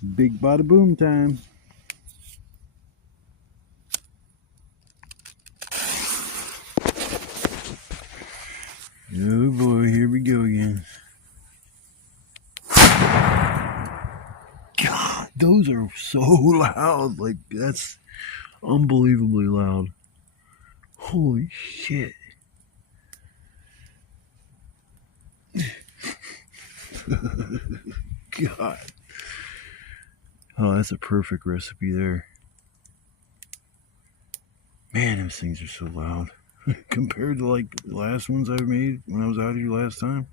Big bada boom time. Oh boy, here we go again. God, those are so loud. Like, that's unbelievably loud. Holy shit. God. Oh, that's a perfect recipe there. Man, those things are so loud. Compared to like the last ones I've made when I was out here last time.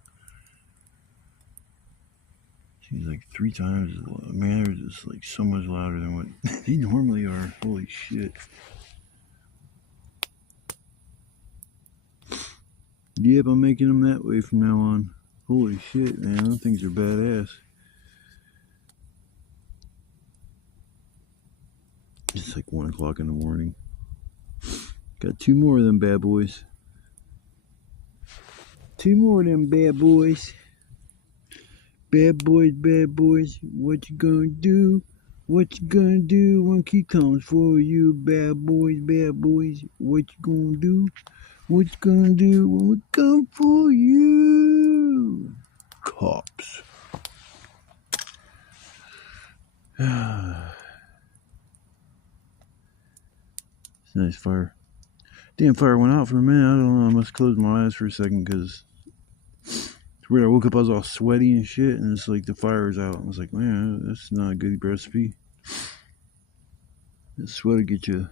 Seems like 3 times as loud. Man, they're just like so much louder than what they normally are. Holy shit. Yep, I'm making them that way from now on. Holy shit, man, those things are badass. It's like 1 o'clock in the morning. Got 2 more of them bad boys. 2 more of them bad boys. Bad boys, what you gonna do? What you gonna do when he comes for you? Bad boys, what you gonna do? What you gonna do when we come for you? Cops. It's a nice fire. Damn, fire went out for a minute. I don't know. I must close my eyes for a second because it's weird. I woke up, I was all sweaty and shit, and it's like the fire's out. I was like, man, that's not a good recipe. That sweat will get you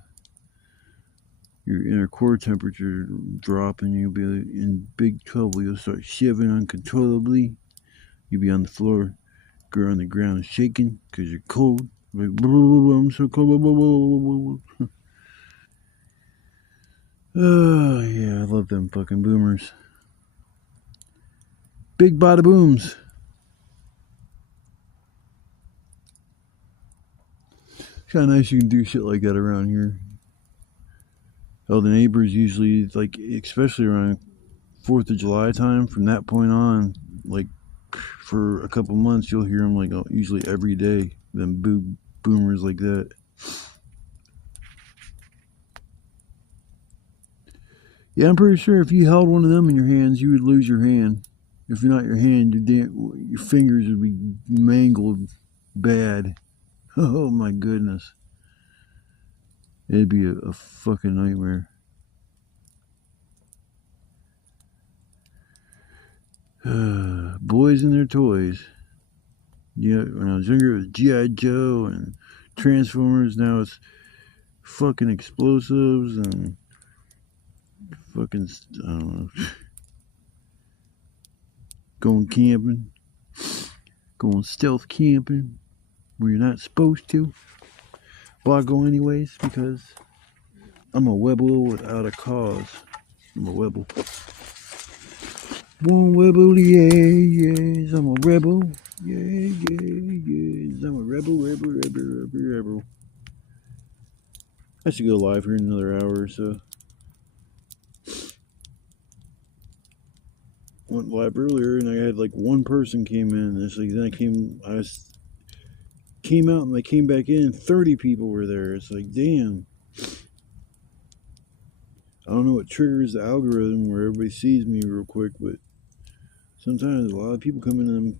your inner core temperature drop, and you'll be in big trouble. You'll start shivering uncontrollably. You'll be on the floor, go on the ground shaking because you're cold. Like, I'm so cold. Oh, yeah, I love them fucking boomers. Big bada booms. It's kind of nice you can do shit like that around here. Oh, the neighbors usually, like, especially around 4th of July time, from that point on, like, for a couple months, you'll hear them, like, usually every day. Them boomers like that. Yeah, I'm pretty sure if you held one of them in your hands, you would lose your hand. If you're not your hand, your fingers would be mangled bad. Oh my goodness. It'd be a fucking nightmare. Boys and their toys. Yeah, when I was younger, it was G.I. Joe and Transformers. Now it's fucking explosives and fucking, I don't know, going camping, going stealth camping where you're not supposed to. Well, I go anyways because I'm a rebel without a cause. I'm a rebel. One rebel, yes, I'm a rebel. Yes, I'm a rebel. I should go live here in another hour or so. Went live earlier and I had like 1 person came in. It's like then I came out and I came back in. 30 people were there. It's like, damn. I don't know what triggers the algorithm where everybody sees me real quick, but sometimes a lot of people come in them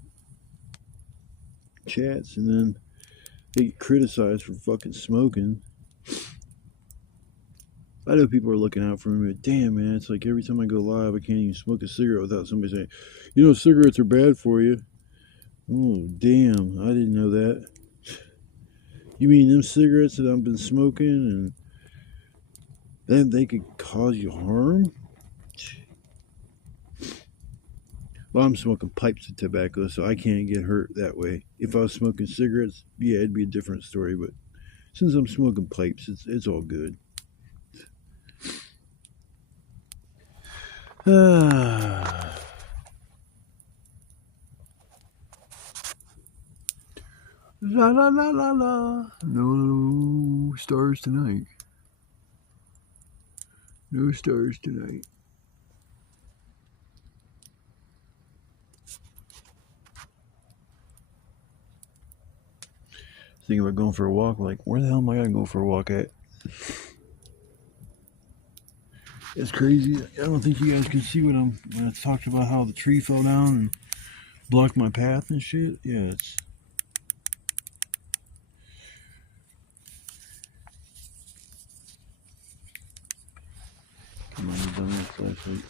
chats and then they get criticized for fucking smoking. I know people are looking out for me, but damn, man, it's like every time I go live, I can't even smoke a cigarette without somebody saying, you know, cigarettes are bad for you. Oh, damn, I didn't know that. You mean them cigarettes that I've been smoking and then they could cause you harm? Well, I'm smoking pipes of tobacco, so I can't get hurt that way. If I was smoking cigarettes, yeah, it'd be a different story, but since I'm smoking pipes, it's all good. La la la la la. No stars tonight. No stars tonight. Thinking about going for a walk. Like, where the hell am I gonna go for a walk at? It's crazy. I don't think you guys can see when I talked about how the tree fell down and blocked my path and shit. Yeah, it's. Come on, you've done that flashlight.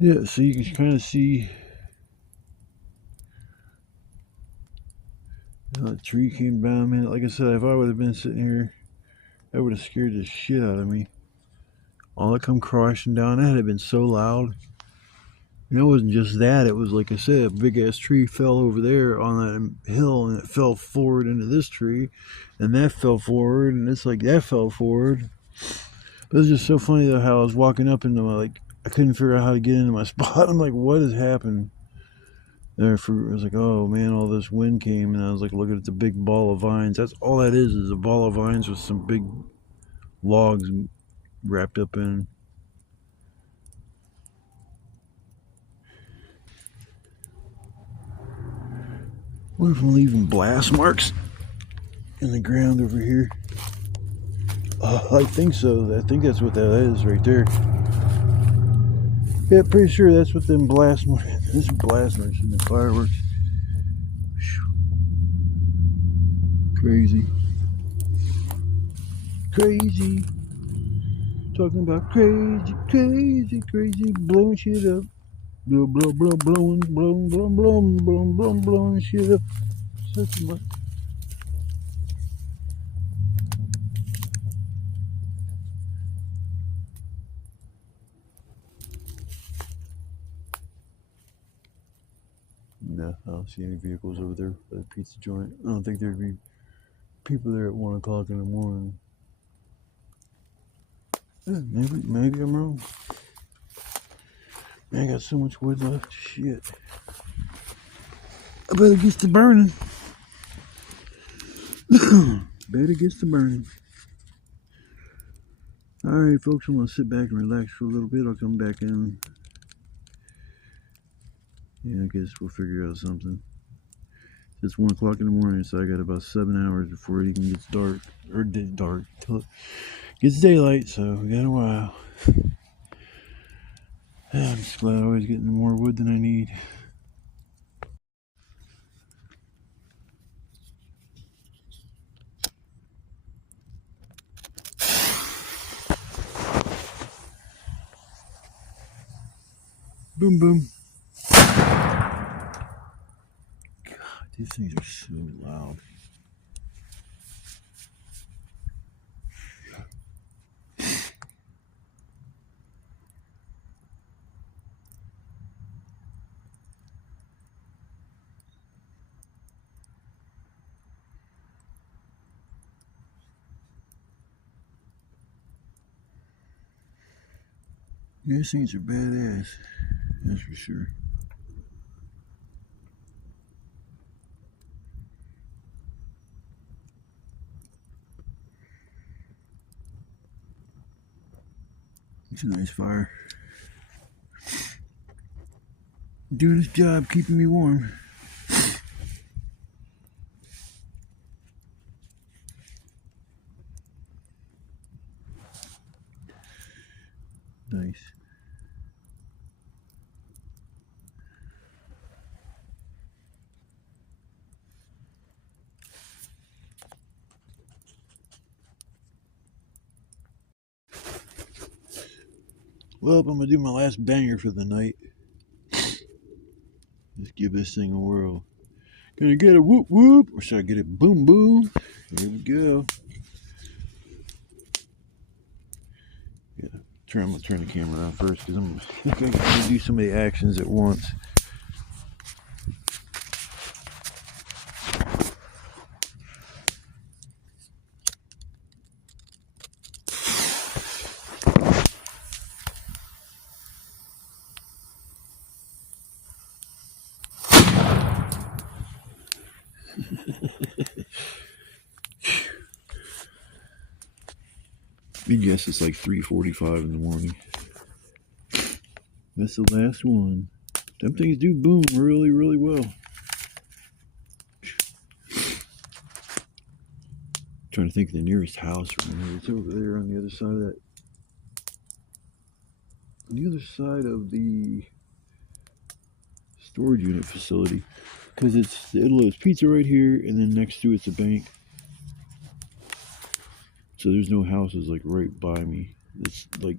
Yeah, so you can kind of see how the tree came down, man. Like I said, if I would have been sitting here, that would have scared the shit out of me. All that come crashing down, that had been so loud. And it wasn't just that, it was like I said, a big ass tree fell over there on that hill and it fell forward into this tree, and that fell forward, and it's like that fell forward. But it was just so funny though how I was walking up into my, like, I couldn't figure out how to get into my spot. I'm like, what has happened? There, I was like, oh man, all this wind came, and I was like looking at the big ball of vines. That's all that is a ball of vines with some big logs wrapped up in. What if I'm leaving blast marks in the ground over here? I think so. I think that's what that is right there. Yeah, pretty sure that's what them blast marks. This blast marks and the fireworks. Crazy. Crazy. Talking about crazy, crazy, crazy, blowing shit up. Blow, blow, blow, blowing, blowing, blowing, blowing, blowing, blowing, blowing shit up. Such a much. No, I don't see any vehicles over there by the pizza joint. I don't think there'd be people there at 1 o'clock in the morning. Yeah, maybe I'm wrong. Man, I got so much wood left. Shit. I better get to burning. Better get to burning. Alright, folks, I'm going to sit back and relax for a little bit. I'll come back in. Yeah, I guess we'll figure out something. It's 1 o'clock in the morning, so I got about 7 hours before it even gets dark. Or dark. Till it gets daylight, so we got a while. I'm just glad I'm always getting more wood than I need. Boom, boom. God, these things are so loud. These things are badass. That's for sure. It's a nice fire. Doing its job, keeping me warm. Nice. Well, I'm gonna do my last banger for the night. Let's give this thing a whirl. Gonna get a whoop whoop, or should I get a boom boom? Here we go. Yeah, I'm gonna turn the camera on first because I'm gonna do so many actions at once. And yes, it's like 3:45 in the morning. That's the last one. Them things do boom really, really well. Trying to think of the nearest house from here. It's over there on the other side of that. On the other side of the storage unit facility. Because it's the Italo's Pizza right here, and then next to it's a bank. So there's no houses like right by me. It's like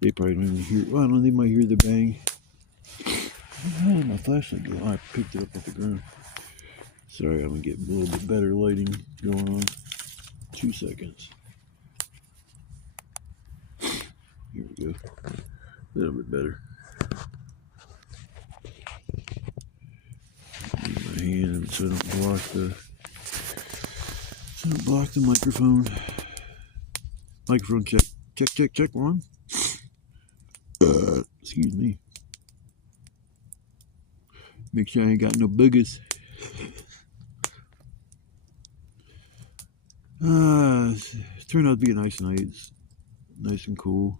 they probably don't even hear. Well, I don't know. They might hear the bang. Oh, my flashlight go. Oh, I picked it up off the ground. Sorry, I'm gonna get a little bit better lighting going on. 2 seconds. Here we go. A little bit better. Use my hand so I don't block the microphone. Microphone check. Check, check, check. One. Excuse me. Make sure I ain't got no boogers. It turned out to be a nice night. It's nice and cool.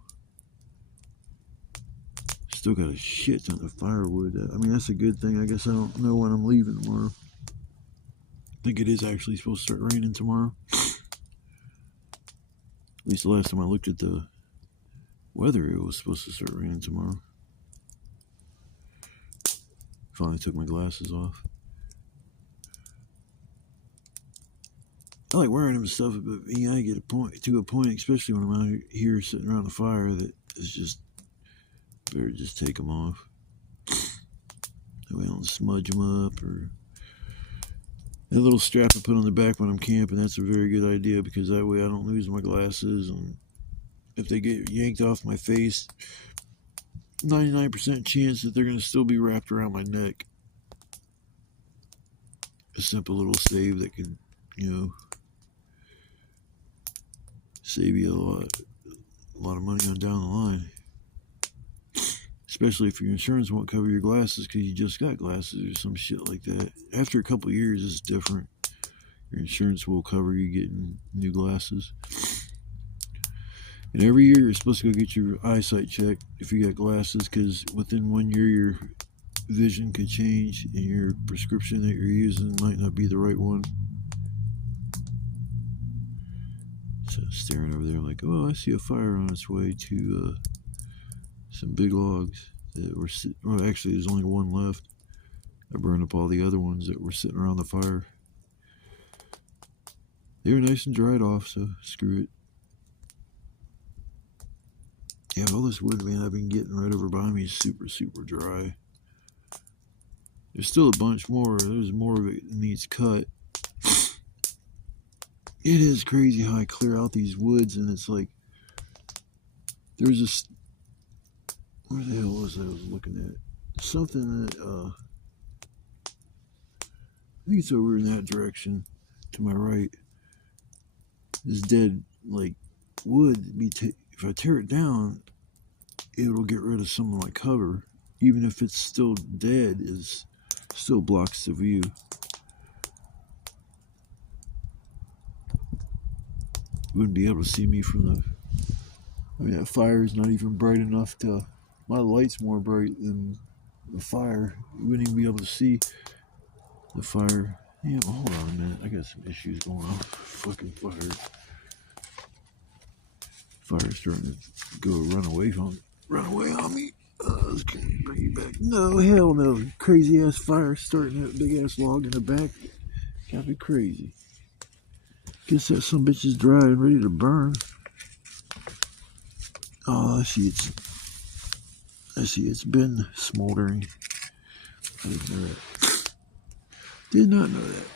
Still got a shit ton of firewood. I mean, that's a good thing. I guess I don't know when I'm leaving tomorrow. I think it is actually supposed to start raining tomorrow. At least the last time I looked at the weather, it was supposed to start raining tomorrow. Finally took my glasses off. I like wearing them and stuff, but yeah, I get to a point, especially when I'm out here sitting around the fire, that it's just better just take them off. That way I don't smudge them up. Or that little strap I put on the back when I'm camping, that's a very good idea, because that way I don't lose my glasses, and if they get yanked off my face, 99% chance that they're going to still be wrapped around my neck. A simple little save that could, save you a lot of money on down the line. Especially if your insurance won't cover your glasses because you just got glasses or some shit like that. After a couple of years, it's different. Your insurance will cover you getting new glasses. And every year, you're supposed to go get your eyesight checked if you got glasses, because within 1 year, your vision could change and your prescription that you're using might not be the right one. So staring over there, I'm like, oh, I see a fire on its way to some big logs that were sitting. Well, actually, there's only one left. I burned up all the other ones that were sitting around the fire. They were nice and dried off, so screw it. Yeah, all this wood, man, I've been getting right over by me is super, super dry. There's still a bunch more. There's more of it that needs cut. It is crazy how I clear out these woods, and it's like, there's this, where the hell was I looking at? Something that, I think it's over in that direction, to my right. This dead, like, wood, if I tear it down, it'll get rid of some of my cover. Even if it's still dead, it still blocks the view. You wouldn't be able to see me from the, I mean, that fire is not even bright enough to, my light's more bright than the fire. You wouldn't even be able to see the fire. Yeah, hold on a minute. I got some issues going on. Fucking fire. Fire's starting to run away on me. Let's bring you back. No, hell no. Crazy ass fire starting that big ass log in the back. Gotta be crazy. Guess that some bitch is dry and ready to burn. Oh, I see it's been smoldering. I didn't know that. Did not know that.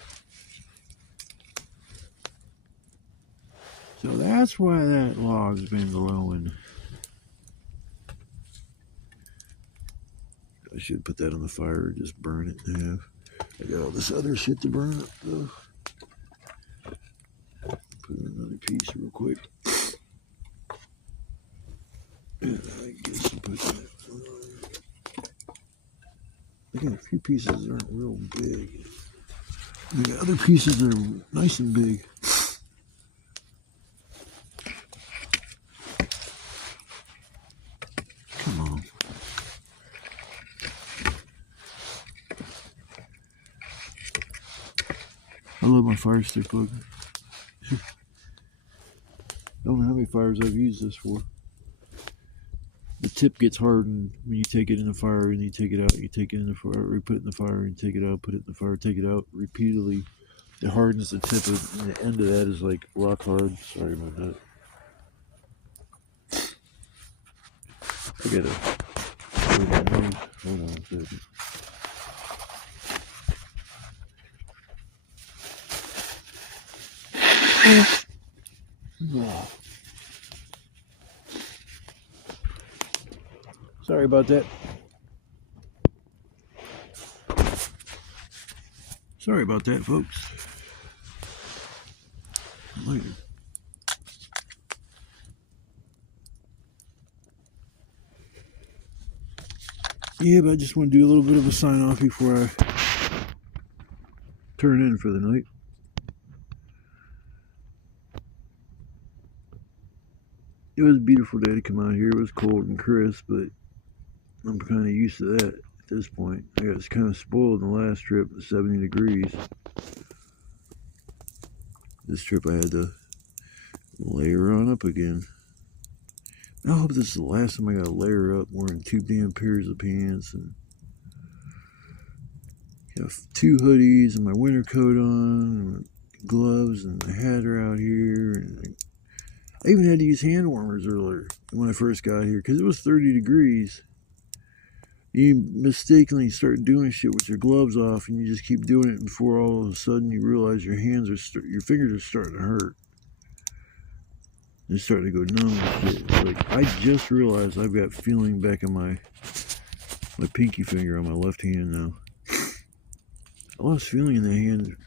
So that's why that log's been glowing. I should put that on the fire or just burn it in half. I got all this other shit to burn up though. Put in another piece real quick. And I guess I'll put that. I got a few pieces that aren't real big. I got other pieces that are nice and big. my fire stick book. I don't know how many fires I've used this for. The tip gets hardened when you take it in the fire and you take it out. You take it in the fire, you put it in the fire and take it out, put it in the fire, take it out repeatedly. It hardens the tip, and the end of that is like rock hard. Sorry about that. I gotta hold on a second. Sorry about that. Sorry about that, folks. Later. Yeah, but I just want to do a little bit of a sign off before I turn in for the night. It was a beautiful day to come out here. It was cold and crisp, but I'm kind of used to that at this point. I got kind of spoiled in the last trip at 70 degrees. This trip I had to layer on up again. I hope this is the last time I got to layer up wearing 2 damn pairs of pants and got 2 hoodies and my winter coat on and my gloves and my hat are out here. And I even had to use hand warmers earlier when I first got here because it was 30 degrees. You mistakenly start doing shit with your gloves off and you just keep doing it before all of a sudden you realize your fingers are starting to hurt. They're starting to go numb and shit. It's like, I just realized I've got feeling back in my pinky finger on my left hand now. I lost feeling in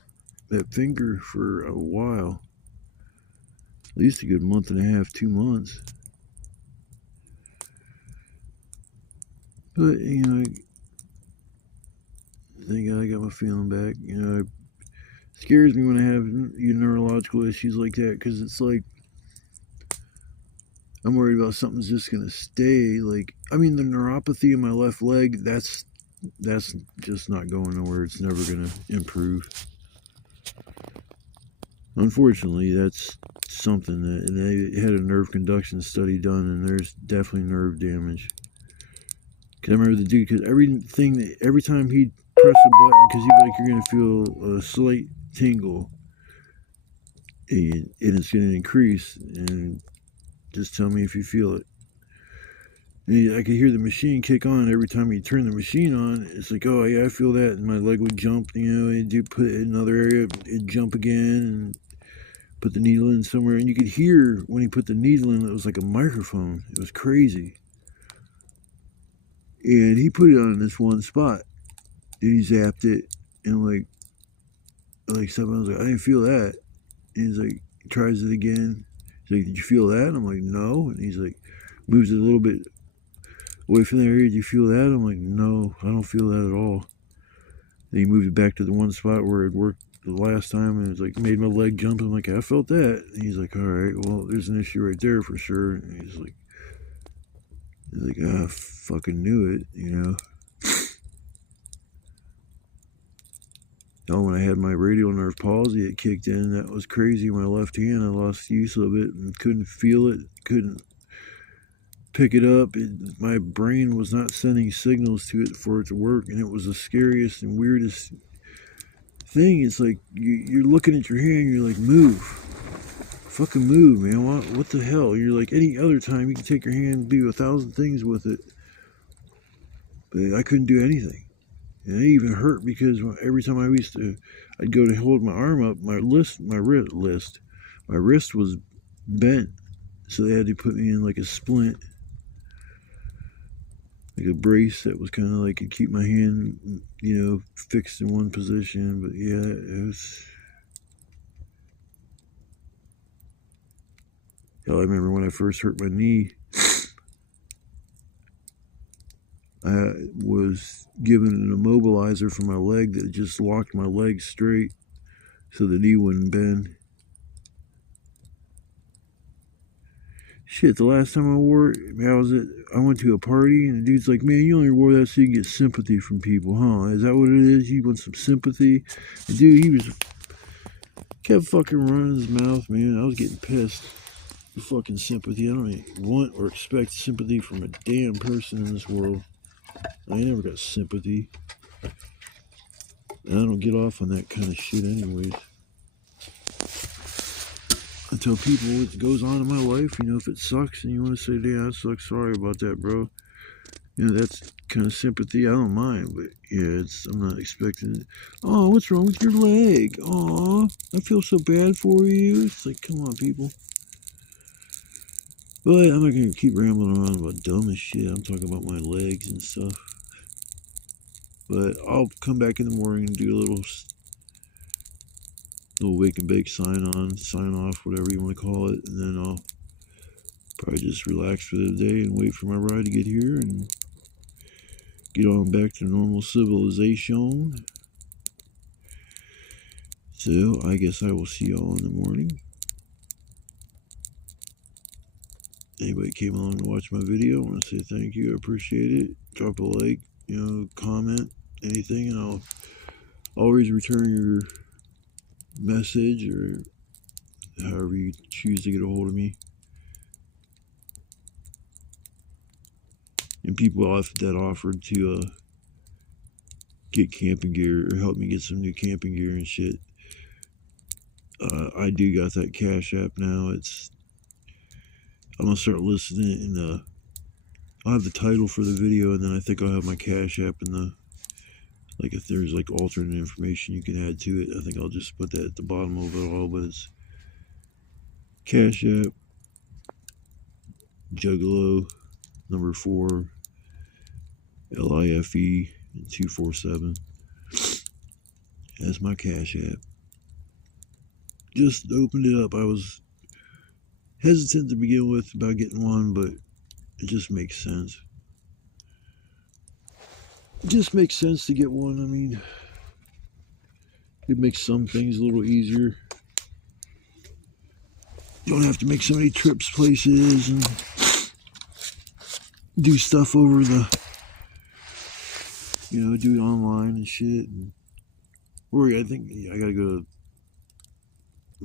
that finger for a while. At least a good month and a half, 2 months. But, you know, thank God I got my feeling back. You know, it scares me when I have neurological issues like that because it's like, I'm worried about something's just going to stay. Like, I mean, the neuropathy in my left leg, that's just not going nowhere. It's never going to improve. Unfortunately, that's something that, and they had a nerve conduction study done, and there's definitely nerve damage. Because I remember the dude, because every time he'd press a button, because he'd be like, you're going to feel a slight tingle, and it's going to increase, and just tell me if you feel it. And I could hear the machine kick on every time you turn the machine on. It's like, oh yeah, I feel that, and my leg would jump. You know, and you put it in another area, it'd jump again, and put the needle in somewhere. And you could hear when he put the needle in, it was like a microphone. It was crazy. And he put it on this one spot, and he zapped it, and like something. I was like, I didn't feel that. And he's like, he tries it again. He's like, did you feel that? I'm like, no. And he's like, moves it a little bit away from the area. Did you feel that? I'm like, no, I don't feel that at all. And he moved it back to the one spot where it worked the last time, and it's like made my leg jump. I'm like, I felt that. And he's like, all right, well, there's an issue right there for sure. And he's like, I fucking knew it, you know. Oh, when I had my radial nerve palsy, it kicked in. That was crazy. My left hand, I lost use of it and couldn't feel it, couldn't pick it up. My brain was not sending signals to it for it to work, and it was the scariest and weirdest thing. It's like you're looking at your hand, you're like, move. Fucking move, man. What the hell? You're like, any other time you can take your hand and do 1,000 things with it. But I couldn't do anything. And it even hurt because every time I'd go to hold my arm up, my wrist was bent. So they had to put me in like a splint, like a brace that was kind of like could keep my hand, you know, fixed in one position. But yeah, it was. Hell, I remember when I first hurt my knee, I was given an immobilizer for my leg that just locked my leg straight so the knee wouldn't bend. Shit, the last time I wore it, I went to a party, and the dude's like, man, you only wore that so you can get sympathy from people, huh? Is that what it is? You want some sympathy? And dude, he was Kept fucking running his mouth, man. I was getting pissed. Fucking sympathy. I don't even want or expect sympathy from a damn person in this world. I ain't never got sympathy. And I don't get off on that kind of shit anyways. I tell people what goes on in my life, you know, if it sucks and you want to say, yeah, that sucks, sorry about that, bro. You know, that's kind of sympathy. I don't mind, but yeah, I'm not expecting it. Oh, what's wrong with your leg? Oh, I feel so bad for you. It's like, come on, people. But I'm not going to keep rambling around about dumb as shit. I'm talking about my legs and stuff. But I'll come back in the morning and do a little wake and bake sign off, whatever you want to call it. And then I'll probably just relax for the day and wait for my ride to get here and get on back to normal civilization. So I guess I will see y'all in the morning. Anybody came along to watch my video, I want to say thank you. I appreciate it. Drop a like, you know, comment, anything, and I'll always return your message or however you choose to get a hold of me. And people that offered to get camping gear or help me get some new camping gear and shit. I do got that Cash App now. I'm gonna start listening and I'll have the title for the video, and then I think I'll have my Cash App in the, like, if there's like alternate information you can add to it, I think I'll just put that at the bottom of it all. But it's Cash App Juggalo number 4 LIFE 247. That's my Cash App. Just opened it up. I was hesitant to begin with about getting one, but it just makes sense. It just makes sense to get one. I mean, it makes some things a little easier. You don't have to make so many trips places and do stuff over the, you know, do it online and shit. Or I think I gotta go to,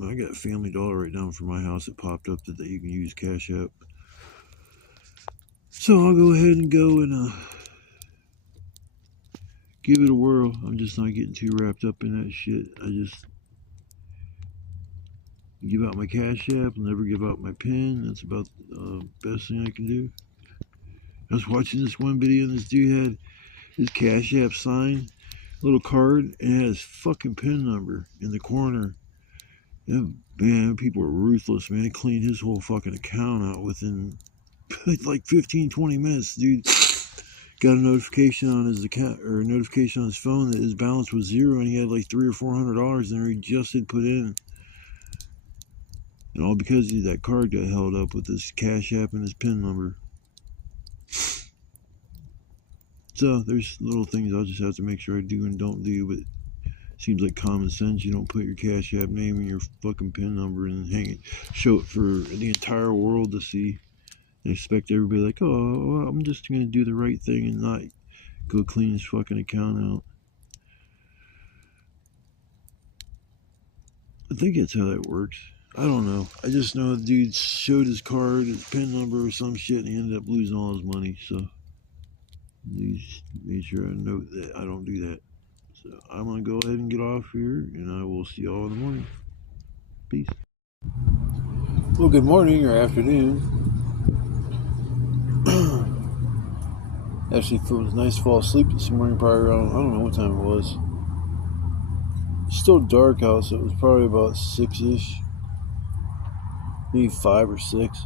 I got Family Dollar right down from my house. It popped up that you can use Cash App. So I'll go ahead and go and give it a whirl. I'm just not getting too wrapped up in that shit. I just give out my Cash App and never give out my PIN. That's about the best thing I can do. I was watching this one video and this dude had his Cash App sign, little card, and it had his fucking PIN number in the corner. And man, people are ruthless, man. They cleaned his whole fucking account out within like 15-20 minutes. Dude got a notification on his account, or a notification on his phone, that his balance was zero and he had like $300 or $400 in there he just had put in. And all because that card got held up with his Cash App and his PIN number. So there's little things I'll just have to make sure I do and don't do, but it seems like common sense. You don't put your Cash App name and your fucking PIN number and hang it, show it for the entire world to see. And expect everybody like, oh, well, I'm just gonna do the right thing and not go clean his fucking account out. I think that's how that works. I don't know. I just know the dude showed his card, his PIN number or some shit, and he ended up losing all his money. So please make sure I note that I don't do that. So I'm gonna go ahead and get off here, and I will see y'all in the morning. Peace. Well, good morning or afternoon. Actually, it was nice to fall asleep this morning, probably around, I don't know what time it was. It's still dark out, so it was probably about 6-ish. Maybe 5 or 6.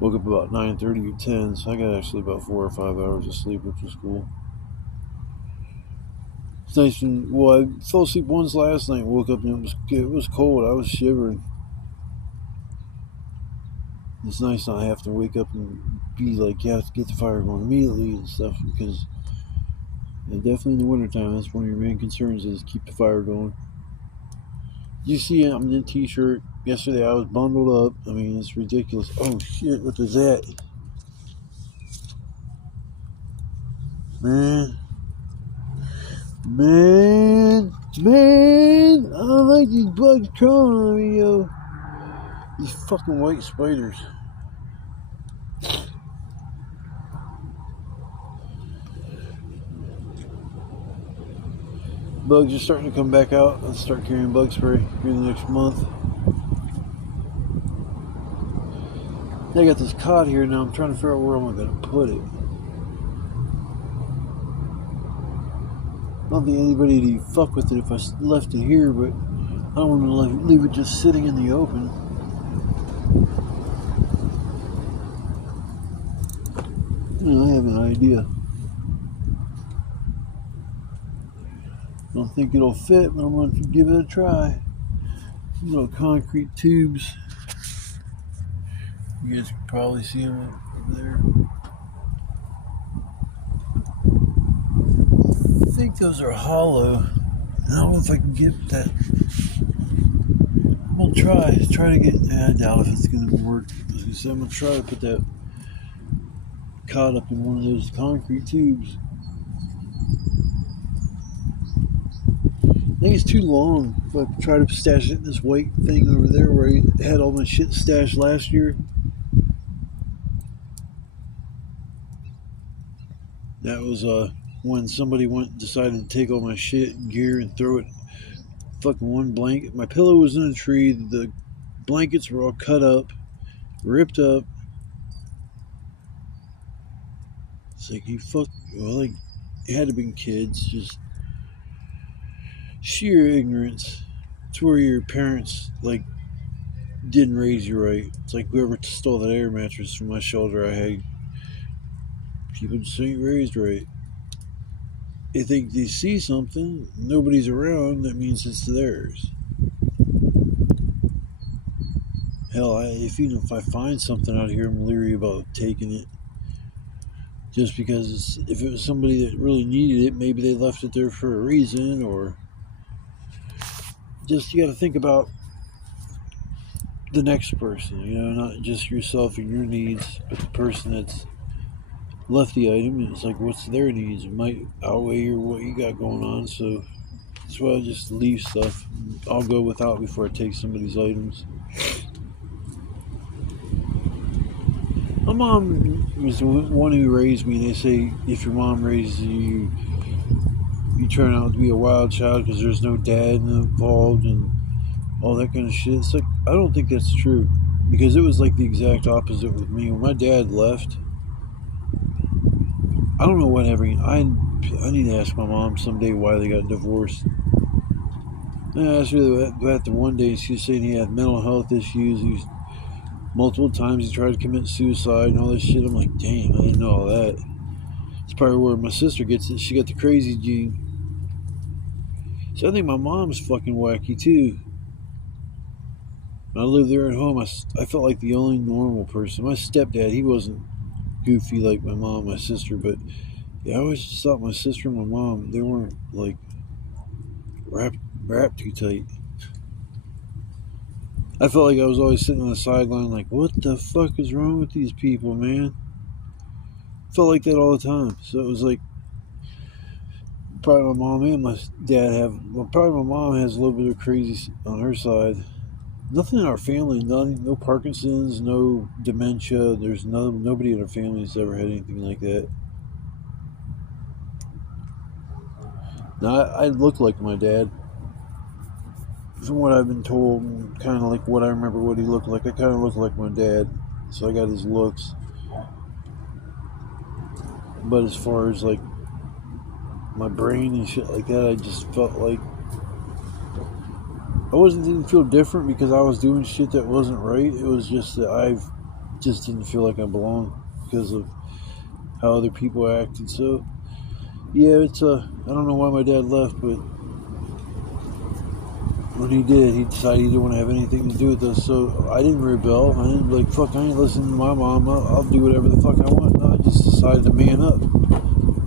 Woke up about 9:30 or 10, so I got actually about 4 or 5 hours of sleep, which was cool. It's nice. Well, I fell asleep once last night, woke up and it was cold. I was shivering. It's nice not have to wake up and be like, you have to get the fire going immediately and stuff, because definitely in the wintertime, that's one of your main concerns, is keep the fire going. You see, I'm in a t-shirt. Yesterday I was bundled up. I mean, it's ridiculous. Oh shit, what is that? Man, Man, I don't like these bugs crawling on me, yo. These fucking white spiders. Bugs are starting to come back out. Let's start carrying bug spray here in the next month. I got this cot here now. I'm trying to figure out where I'm going to put it. I don't think anybody would fuck with it if I left it here, but I don't want to leave it just sitting in the open. I have an idea. I don't think it'll fit, but I'm going to give it a try. These little concrete tubes. You guys can probably see them over there. I think those are hollow. I don't know if I can get that. I'm going to try to get, I doubt if it's going to work. As I said, I'm going to try to put that caught up in one of those concrete tubes. I think it's too long. If I try to stash it in this white thing over there where I had all my shit stashed last year. That was when somebody decided to take all my shit and gear and throw it fucking one blanket. My pillow was in a tree. The blankets were all cut up, ripped up. It's like it had to have been kids, just sheer ignorance. It's where your parents didn't raise you right. It's like whoever stole that air mattress from my shelter I had. People just ain't raised right. They think they see something, nobody's around, that means it's theirs. Hell, even if I find something out here, I'm leery about taking it. Just because if it was somebody that really needed it, maybe they left it there for a reason, or just you got to think about the next person, not just yourself and your needs, but the person that's left the item. It's like, what's their needs? It might outweigh what you got going on, so that's why I just leave stuff. I'll go without before I take somebody's items. My mom was the one who raised me. They say if your mom raises you, you turn out to be a wild child because there's no dad involved and all that kind of shit. It's like, I don't think that's true, because it was like the exact opposite with me. When my dad left, I don't know what happened. I need to ask my mom someday why they got divorced. I asked her that the one day. She was saying he had mental health issues. Multiple times he tried to commit suicide and all this shit. I'm like, damn, I didn't know all that. It's probably where my sister gets it. She got the crazy gene. So I think my mom's fucking wacky too. When I lived there at home, I felt like the only normal person. My stepdad, he wasn't goofy like my mom and my sister, but I always just thought my sister and my mom, they weren't wrapped too tight. I felt like I was always sitting on the sideline like, what the fuck is wrong with these people, man? Felt like that all the time. So it was like, probably my mom and my dad probably my mom has a little bit of crazy on her side. Nothing in our family, no Parkinson's, no dementia. There's nobody in our family that's ever had anything like that. Now, I look like my dad. From what I've been told, and kind of like what I remember what he looked like, I kind of look like my dad. So I got his looks. But as far as my brain and shit like that, I just felt like I didn't feel different because I was doing shit that wasn't right. It was just that I just didn't feel like I belonged because of how other people acted. So yeah, I don't know why my dad left, but when he did, he decided he didn't want to have anything to do with us. So I didn't rebel. I didn't I ain't listening to my mom. I'll do whatever the fuck I want. No, I just decided to man up.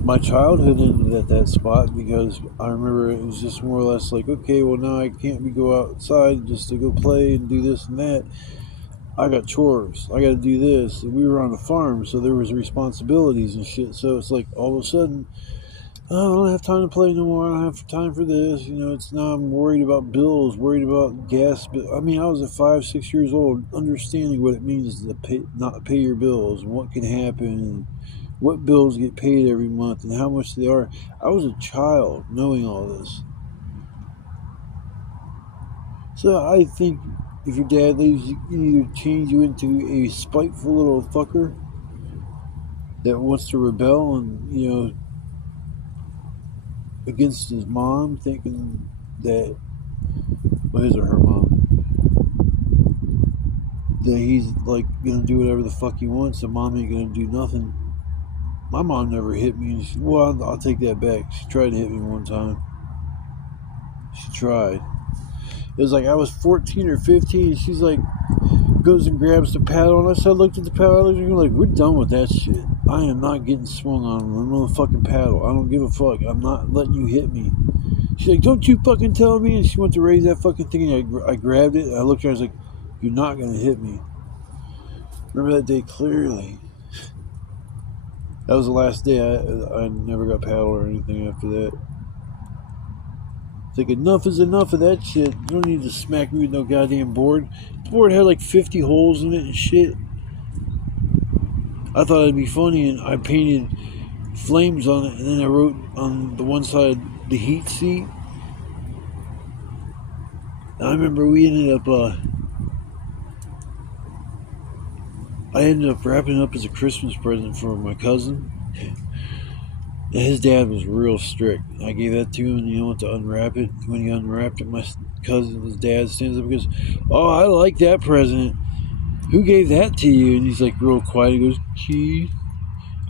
My childhood ended at that spot because I remember it was just more or less like, okay, well now I can't go outside just to go play and do this and that. I got chores. I got to do this. And we were on a farm, so there was responsibilities and shit. So it's like all of a sudden, Oh, I don't have time to play no more. I don't have time for this. You know, it's now I'm worried about bills, worried about gas. But I mean, I was at 5, 6 years old, understanding what it means to pay, not pay your bills, and what can happen, and what bills get paid every month, and how much they are. I was a child, knowing all this. So I think if your dad leaves, you can either change you into a spiteful little fucker that wants to rebel and, you know, against his mom, thinking that, well, his or her mom, that he's like gonna do whatever the fuck he wants, and mom ain't gonna do nothing. My mom never hit me, and well, I'll take that back. She tried to hit me one time. She tried. It was like I was 14 or 15. She's like, goes and grabs the paddle, and I said, looked at the paddle, and you're like, we're done with that shit. I am not getting swung on another fucking paddle. I don't give a fuck. I'm not letting you hit me. She's like, don't you fucking tell me. And she went to raise that fucking thing, and I grabbed it, and I looked at her, I was like, you're not gonna hit me. Remember that day clearly. That was the last day. I never got paddle or anything after that. It's like, enough is enough of that shit. You don't need to smack me with no goddamn board. The board had like 50 holes in it and shit. I thought it'd be funny, and I painted flames on it, and then I wrote on the one side the heat seat. I remember we ended up I ended up wrapping it up as a Christmas present for my cousin. And his dad was real strict. I gave that to him, and you know what, to unwrap it. When he unwrapped it, my cousin, his dad, stands up and goes, oh, I like that present. Who gave that to you? And he's like real quiet. He goes, Keith.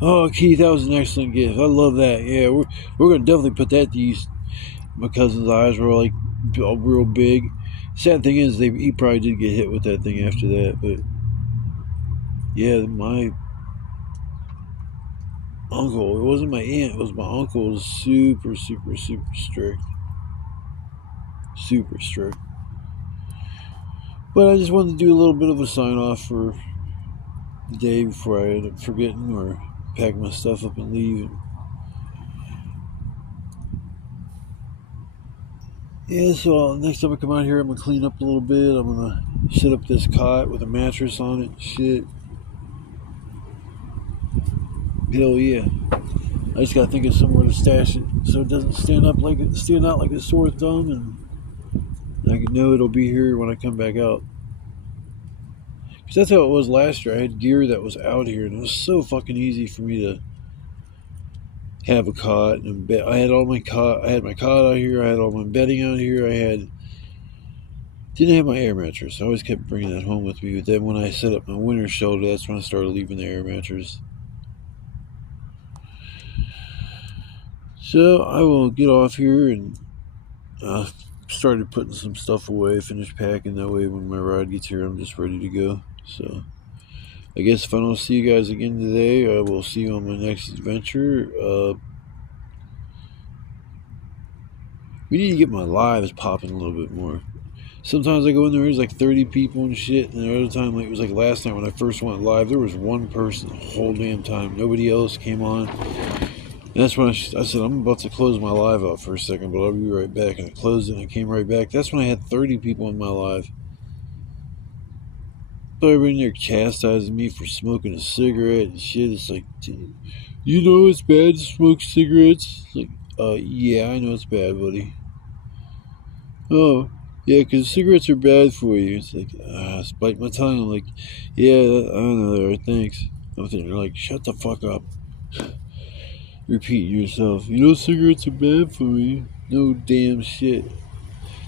Oh, Keith, that was an excellent gift. I love that. Yeah, we're going to definitely put that to use. My cousin's eyes were like real big. Sad thing is, he probably did get hit with that thing after that. But yeah, my uncle, it wasn't my aunt, it was my uncle, was super, super, super strict. Super strict. But I just wanted to do a little bit of a sign off for the day before I end up forgetting or pack my stuff up and leave. Yeah, so next time I come out here, I'm going to clean up a little bit. I'm going to set up this cot with a mattress on it and shit. Hell yeah. I just got to think of somewhere to stash it so it doesn't stand out like a sore thumb, and I can know it'll be here when I come back out. Because that's how it was last year. I had gear that was out here, and it was so fucking easy for me to have a cot and a bed. I had my cot out here. I had all my bedding out here. Didn't have my air mattress. I always kept bringing that home with me. But then when I set up my winter shelter, that's when I started leaving the air mattress. So I will get off here and started putting some stuff away, finished packing. That way when my ride gets here, I'm just ready to go. So I guess if I don't see you guys again today, I will see you on my next adventure. We need to get my lives popping a little bit more. Sometimes I go in there, there's like 30 people and shit, and the other time, like it was like last night when I first went live, there was one person the whole damn time. Nobody else came on. And that's when I said, I'm about to close my live out for a second, but I'll be right back. And I closed it and I came right back. That's when I had 30 people in my live. So everybody in there chastising me for smoking a cigarette and shit. It's like, you know it's bad to smoke cigarettes? It's like, yeah, I know it's bad, buddy. Oh, yeah, because cigarettes are bad for you. It's like, I bite my tongue. I'm like, yeah, I don't know, there, thanks. They're like, shut the fuck up. Repeat yourself. You know cigarettes are bad for you. No damn shit.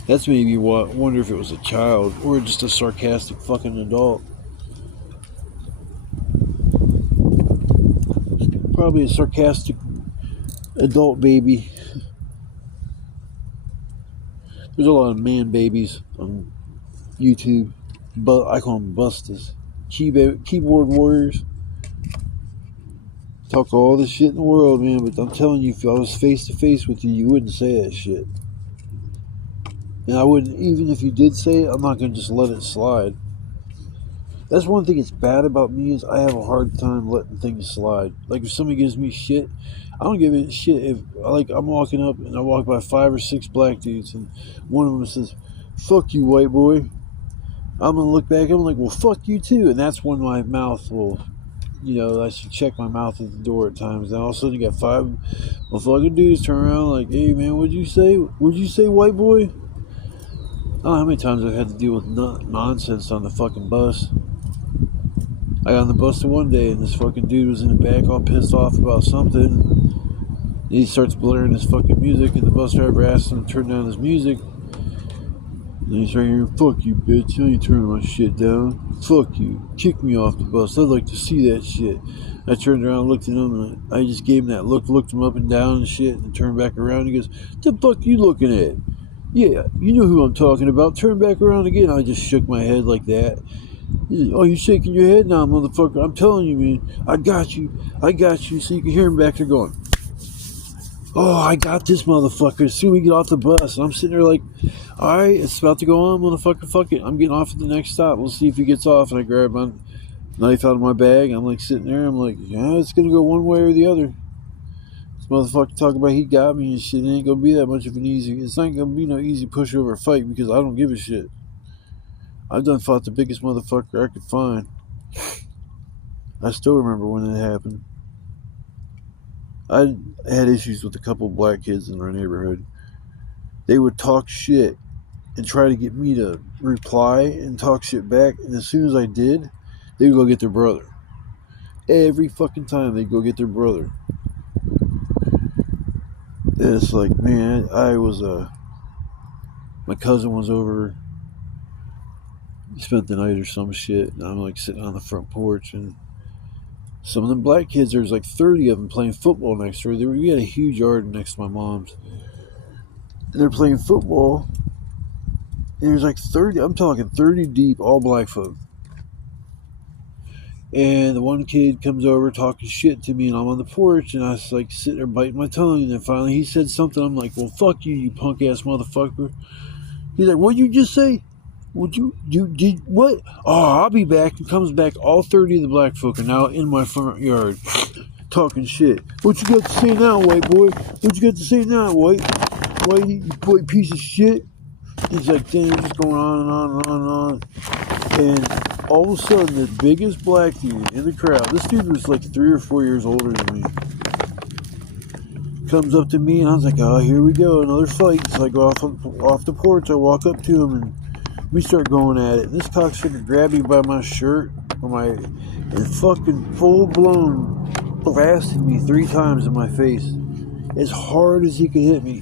That's made me wonder if it was a child or just a sarcastic fucking adult. Probably a sarcastic adult baby. There's a lot of man babies on YouTube, but I call them busters. Keyboard warriors. Talk all the shit in the world, man, but I'm telling you, if I was face to face with you, you wouldn't say that shit. And I wouldn't, even if you did say it, I'm not going to just let it slide. That's one thing that's bad about me is I have a hard time letting things slide. Like if somebody gives me shit, I don't give a shit if like I'm walking up and I walk by 5 or 6 black dudes and one of them says, "Fuck you, white boy." I'm gonna look back. I'm like, "Well, fuck you too," and that's when my mouth will. I should check my mouth at the door at times. And all of a sudden, you got 5 motherfucking dudes turn around like, "Hey man, what'd you say? What'd you say, white boy?" I don't know how many times I've had to deal with nonsense on the fucking bus. I got on the bus one day and this fucking dude was in the back all pissed off about something. And he starts blaring his fucking music and the bus driver asks him to turn down his music. And he's right here, "Fuck you, bitch. You ain't turning my shit down. Fuck you. Kick me off the bus. I'd like to see that shit." I turned around, looked at him, and I just gave him that look, looked him up and down and shit, and turned back around. He goes, "The fuck you looking at?" "Yeah, you know who I'm talking about. Turn back around again." I just shook my head like that. He's like, "Oh, you shaking your head now, motherfucker. I'm telling you, man. I got you. I got you." So you can hear him back there going, "Oh, I got this motherfucker." As soon as we get off the bus, and I'm sitting there like, "All right, it's about to go on, motherfucker. Fuck it. I'm getting off at the next stop. We'll see if he gets off." And I grab my knife out of my bag. I'm like sitting there. I'm like, "Yeah, it's gonna go one way or the other." This motherfucker talking about he got me and shit. It ain't gonna be that much of an easy. It's not gonna be no easy pushover fight because I don't give a shit. I've done fought the biggest motherfucker I could find. I still remember when it happened. I had issues with a couple of black kids in our neighborhood. They would talk shit and try to get me to reply and talk shit back. And as soon as I did, they would go get their brother. Every fucking time they'd go get their brother. And it's like, man, my cousin was over. He spent the night or some shit. And I'm like sitting on the front porch. And some of them black kids, there's like 30 of them playing football next door. We had a huge yard next to my mom's. And they're playing football. And there's like 30, I'm talking 30 deep, all black folk. And the one kid comes over talking shit to me, and I'm on the porch, and I was like sitting there biting my tongue. And then finally he said something. I'm like, "Well, fuck you, you punk ass motherfucker." He's like, "What'd you just say? You did what?" "Oh, I'll be back." And comes back. All 30 of the black folk are now in my front yard talking shit. "What you got to say now, white boy? What you got to say now, white piece of shit?" He's like, damn, just going on and on and on and on. And all of a sudden, the biggest black dude in the crowd, this dude was like 3 or 4 years older than me, comes up to me, and I was like, "Oh, here we go, another fight." So I go off the porch, I walk up to him, and we start going at it. And this cocksucker grabbed me by my shirt, and fucking full-blown blasted me 3 times in my face, as hard as he could hit me.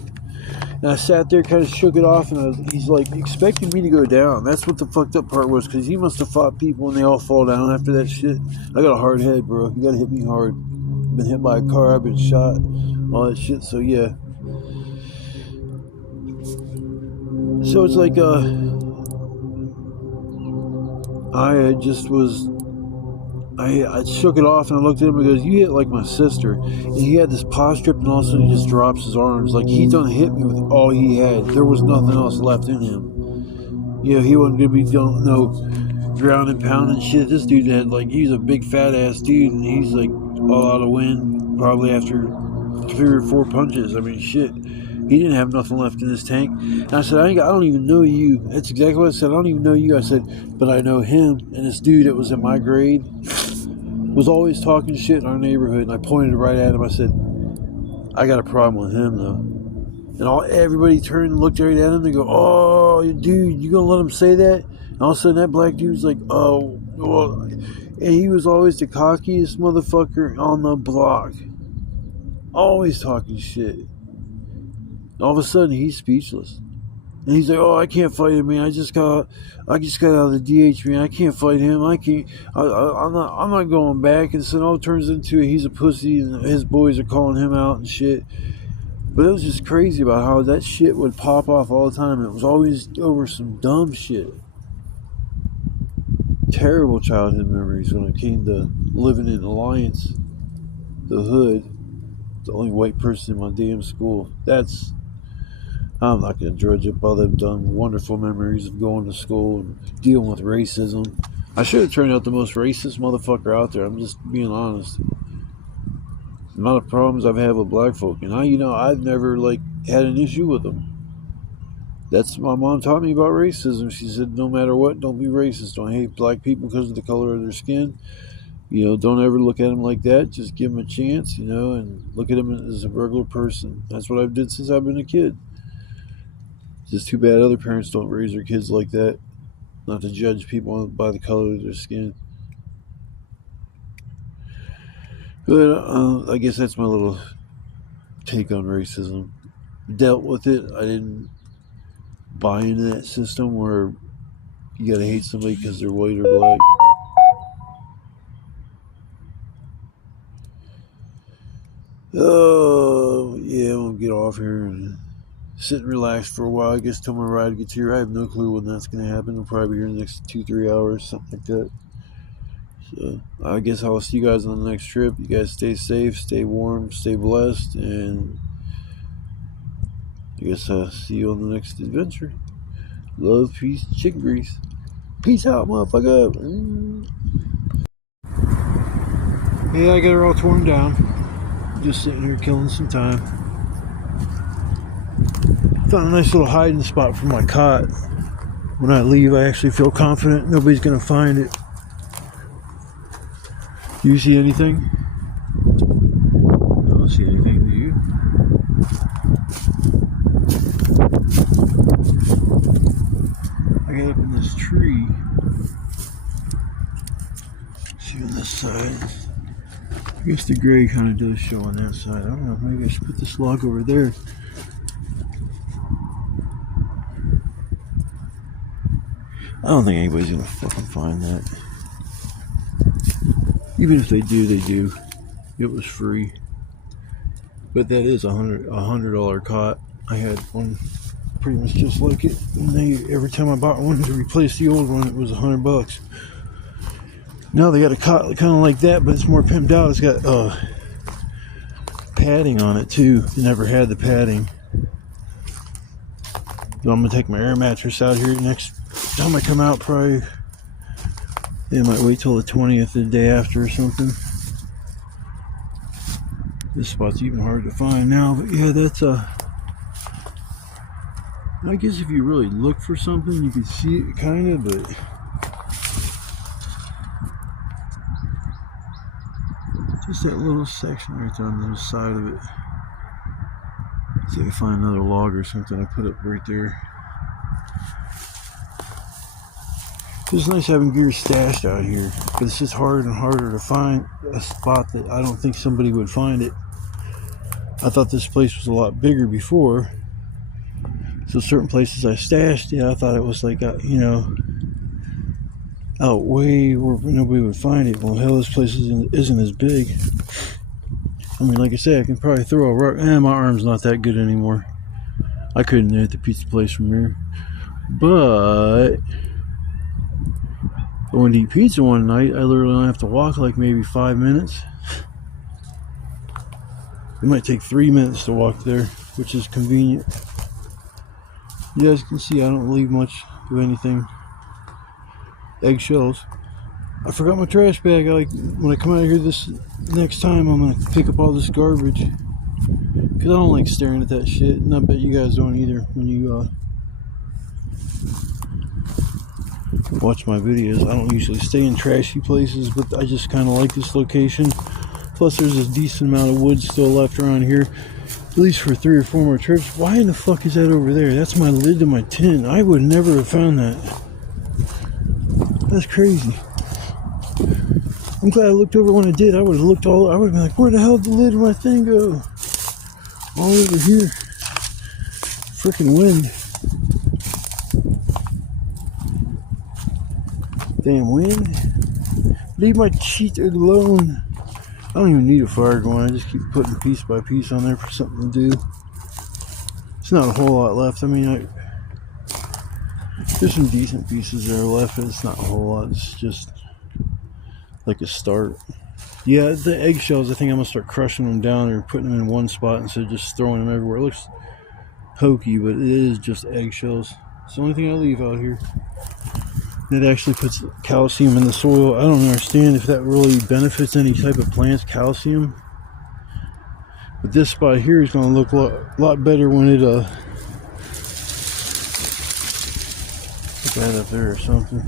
And I sat there, kind of shook it off, and he's like expecting me to go down. That's what the fucked up part was, because he must have fought people and they all fall down after that shit. I got a hard head, bro. You gotta hit me hard. Been hit by a car, I've been shot, all that shit. So yeah. So it's like, I shook it off and I looked at him and goes, "You hit like my sister." And he had this paw strip, and all of a sudden he just drops his arms. Like he done hit me with all he had. There was nothing else left in him. He wasn't gonna be ground and pound and shit. This dude he's a big fat ass dude, and he's like all out of wind probably after 3 or 4 punches. I mean, shit. He didn't have nothing left in his tank. And I said, I don't even know you. That's exactly what I said. "I don't even know you." I said, "But I know him." And this dude that was in my grade was always talking shit in our neighborhood. And I pointed right at him. I said, "I got a problem with him, though." And everybody turned and looked right at him. They go, "Oh, dude, you gonna let him say that?" And all of a sudden, that black dude's like, "Oh, well." And he was always the cockiest motherfucker on the block. Always talking shit. All of a sudden, he's speechless. And he's like, "Oh, I can't fight him, man. I just got out of the DH, man. I can't fight him. I'm not going back." And so it all turns into he's a pussy, and his boys are calling him out and shit. But it was just crazy about how that shit would pop off all the time. It was always over some dumb shit. Terrible childhood memories when it came to living in Alliance, the hood, the only white person in my damn school. I'm not going to drudge up all them dumb, wonderful memories of going to school and dealing with racism. I should have turned out the most racist motherfucker out there. I'm just being honest. The amount of problems I've had with black folk, and I've never had an issue with them. That's my mom taught me about racism. She said, no matter what, don't be racist. Don't hate black people because of the color of their skin. Don't ever look at them like that. Just give them a chance, and look at them as a regular person. That's what I've did since I've been a kid. It's just too bad other parents don't raise their kids like that. Not to judge people by the color of their skin. But I guess that's my little take on racism. Dealt with it. I didn't buy into that system where you gotta hate somebody because they're white or black. Oh, yeah, we'll get off here and sit and relax for a while. I guess till my ride gets here. I have no clue when that's going to happen. It'll probably be here in the next 2-3 hours, something like that. So I guess I'll see you guys on the next trip. You guys stay safe, stay warm, stay blessed, and I guess I'll see you on the next adventure. Love, peace, chicken grease. Peace out, motherfucker. Yeah, I got her all torn down. Just sitting here killing some time. Found a nice little hiding spot for my cot. When I leave, I actually feel confident nobody's gonna find it. Do you see anything? I don't see anything, do you? I got up in this tree. See on this side. I guess the gray kind of does show on that side. I don't know, maybe I should put this log over there. I don't think anybody's gonna fucking find that. Even if they do, they do. It was free. But that is $100 cot. I had one pretty much just like it. And every time I bought one to replace the old one, it was $100. Now they got a cot kind of like that, but it's more pimped out. It's got padding on it too. It never had the padding. So I'm gonna take my air mattress out here next time I come out. Probably they might wait till the 20th, the day after or something. This spot's even hard to find now, but yeah, that's I guess if you really look for something, you can see it kind of, but just that little section right there on the other side of it. See if I can find another log or something I put up right there. It's nice having gear stashed out here, but it's just harder and harder to find a spot that I don't think somebody would find it. I thought this place was a lot bigger before, so certain places I stashed, I thought it was like, out way where nobody would find it. Well, hell, this place isn't as big. I mean, like I said, I can probably throw a rock. My arm's not that good anymore. I couldn't hit the pizza place from here. But I went to eat pizza one night. I literally only have to walk like maybe 5 minutes. It might take 3 minutes to walk there, which is convenient. You guys can see I don't leave much of anything. Eggshells. I forgot my trash bag. When I come out of here this next time, I'm gonna pick up all this garbage, because I don't like staring at that shit, and I bet you guys don't either when you watch my videos. I don't usually stay in trashy places, but I just kind of like this location. Plus there's a decent amount of wood still left around here, at least for 3 or 4 more trips. Why in the fuck is that over there? That's my lid to my tin. I would never have found that. That's crazy. I'm glad I looked over when I did. I would have looked I would have been like, where the hell did the lid of my thing go? All over here. Freaking wind. Damn wind. Leave my cheat alone. I don't even need a fire going. I just keep putting piece by piece on there for something to do. It's not a whole lot left. I mean, there's some decent pieces that are left, but it's not a whole lot. It's just like a start. Yeah, the eggshells, I think I'm gonna start crushing them down and putting them in one spot instead of just throwing them everywhere. It looks pokey, but it is just eggshells. It's the only thing I leave out here. It actually puts calcium in the soil. I don't understand if that really benefits any type of plants, calcium. But this spot here is going to look a lot better when it put that up there or something.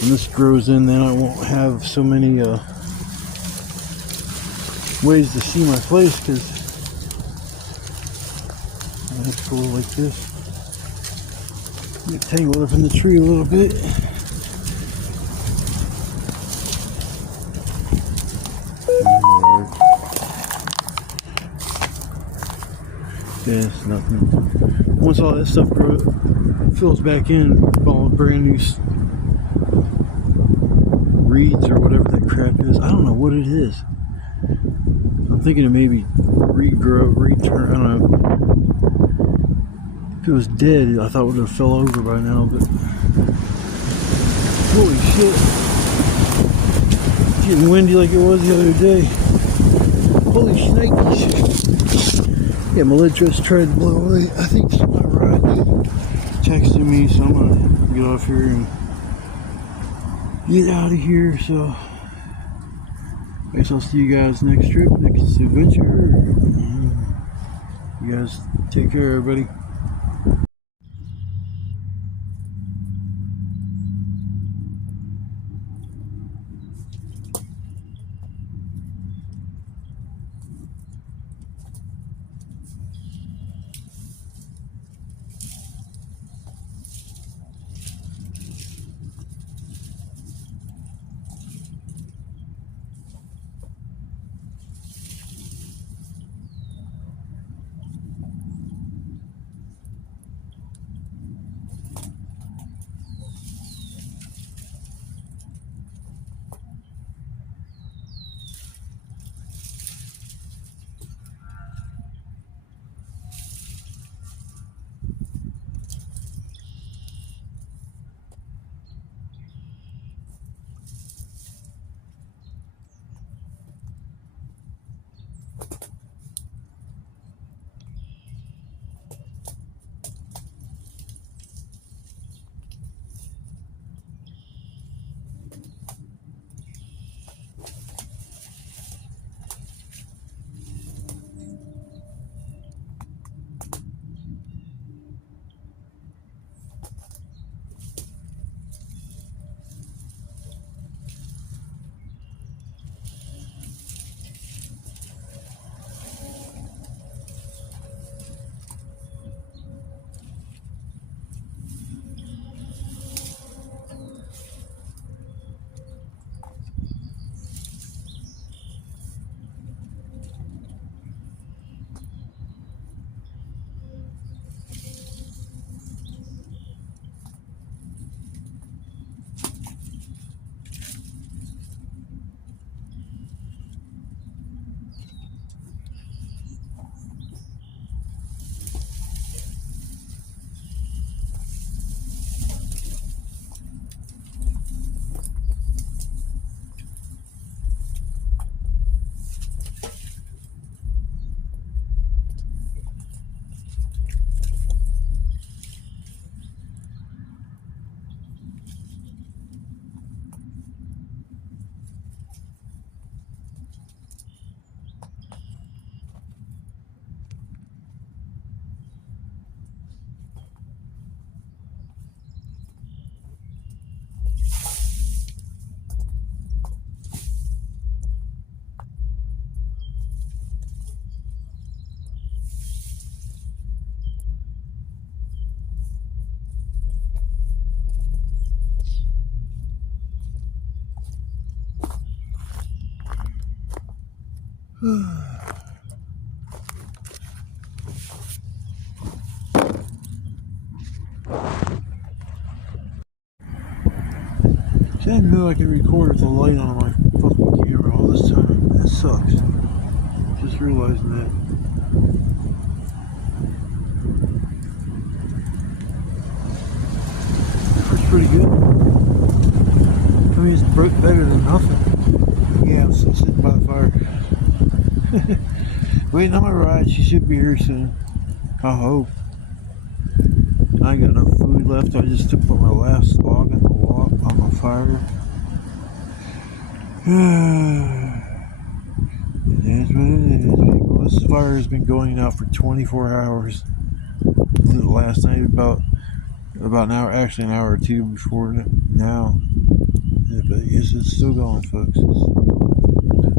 When this grows in, then I won't have so many ways to see my place, because that's cool like this. Get tangled up in the tree a little bit. Yeah, it's nothing. Once all that stuff fills back in, all brand new reeds or whatever that crap is. I don't know what it is. I'm thinking of maybe regrow, return. I don't know. If it was dead, I thought it would have fell over by now, but holy shit. It's getting windy like it was the other day. Holy shnikes. Yeah, my lid just tried to blow away. I think it's my ride texting me, so I'm gonna get off here and get out of here. So I guess I'll see you guys next trip, next adventure. You guys take care, everybody. I didn't know I could record with the light on my fucking camera all this time. That sucks. Just realizing that. That's pretty good. I mean, it's better than nothing. Yeah, I'm still sitting by the fire. Waiting on my ride. She should be here soon. I hope. I ain't got no food we left, I just took my last log on the fire. It is what it is, people. This fire has been going now for 24 hours. Last night about an hour, actually an hour or two before now. Yeah, but yes, it's still going, folks. It's still going.